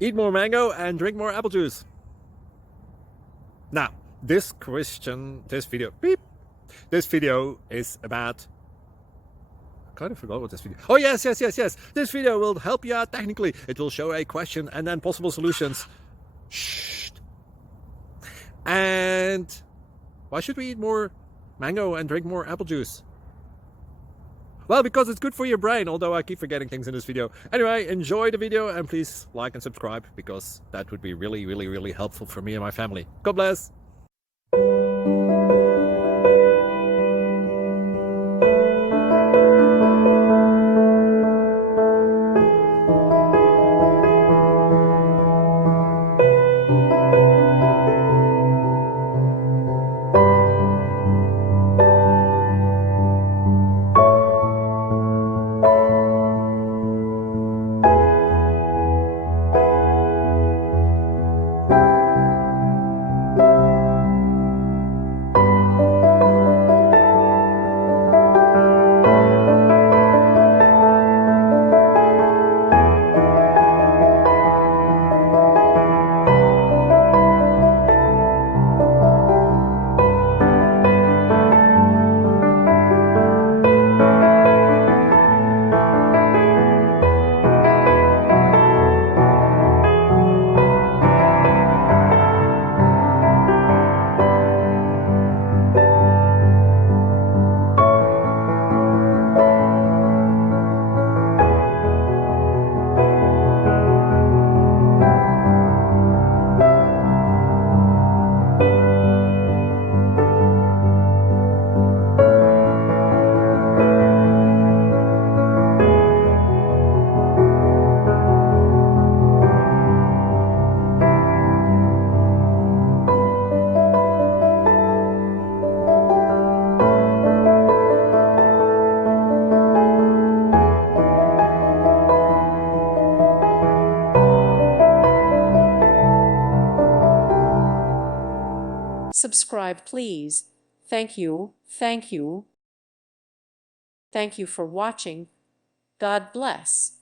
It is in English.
eat more mango and drink more apple juice. Now, this video is about, I kind of forgot what this video. Oh, yes. This video will help you out technically. It will show a question and then possible solutions. Shh. And why should we eat more mango and drink more apple juice? Well, because it's good for your brain, although I keep forgetting things in this video. Anyway, enjoy the video and please like and subscribe, because that would be really helpful for me and my family. God bless. Subscribe, please. Thank you. Thank you. Thank you for watching. God bless.